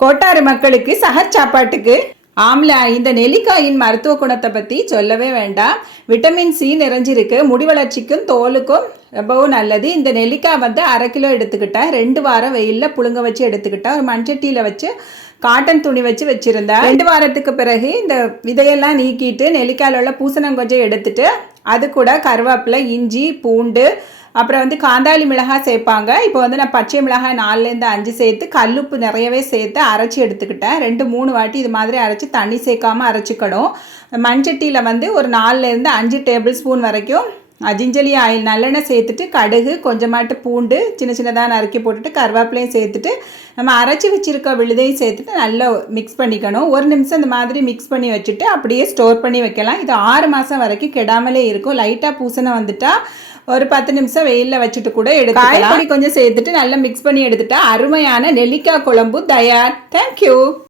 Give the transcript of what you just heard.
கோட்டாறு மக்களுக்கு சஹர் சாப்பாட்டுக்கு ஆம்லா இந்த நெல்லிக்காயின் மருத்துவ குணத்தை பற்றி சொல்லவே வேண்டாம். விட்டமின் சி நிறைஞ்சிருக்கு. முடி வளர்ச்சிக்கும் தோலுக்கும் ரொம்பவும் நல்லது. இந்த நெல்லிக்காய் வந்து 1/2 கிலோ எடுத்துக்கிட்டேன். 2 வாரம் வெயிலில் புழுங்க வச்சு எடுத்துக்கிட்டேன். ஒரு மண்சட்டியில் வச்சு காட்டன் துணி வச்சு வச்சுருந்தேன். 2 வாரத்துக்கு பிறகு இந்த விதையெல்லாம் நீக்கிட்டு நெல்லிக்காயில் உள்ள பூசணம் கொஞ்சம் எடுத்துட்டு அது கூட கருவேப்பிலை, இஞ்சி, பூண்டு, அப்புறம் வந்து காந்தாளி மிளகாய் சேர்ப்பாங்க. இப்போ வந்து நான் பச்சை மிளகாய் 4லேருந்து 5 சேர்த்து கல்லுப்பு நிறையவே சேர்த்து அரைச்சி எடுத்துக்கிட்டேன். 2-3 வாட்டி இது மாதிரி அரைச்சி தண்ணி சேர்க்காமல் அரைச்சிக்கணும். மண்சட்டியில் வந்து ஒரு 4லேருந்து 5 டேபிள் ஸ்பூன் வரைக்கும் ஜிஞ்சலி ஆயில் நல்லெண்ணெய் சேர்த்துட்டு கடுகு, கொஞ்சமாட்டு பூண்டு சின்ன சின்னதாக நறுக்கி போட்டுட்டு கருவேப்பிலையும் சேர்த்துட்டு நம்ம அரைச்சி வச்சுருக்க விழுதையும் சேர்த்துட்டு நல்லா மிக்ஸ் பண்ணிக்கணும். 1 நிமிஷம் இந்த மாதிரி மிக்ஸ் பண்ணி வச்சுட்டு அப்படியே ஸ்டோர் பண்ணி வைக்கலாம். இது 6 மாதம் வரைக்கும் கெடாமலே இருக்கும். லைட்டாக பூசணம் வந்துட்டால் ஒரு 10 நிமிஷம் வெயிலில் வச்சுட்டு கூட எடுக்கலாம். காய்பொடி கொஞ்சம் சேர்த்துட்டு நல்லா மிக்ஸ் பண்ணி எடுத்துட்டா அருமையான நெல்லிக்காய் குழம்பு தயார். தேங்க்யூ.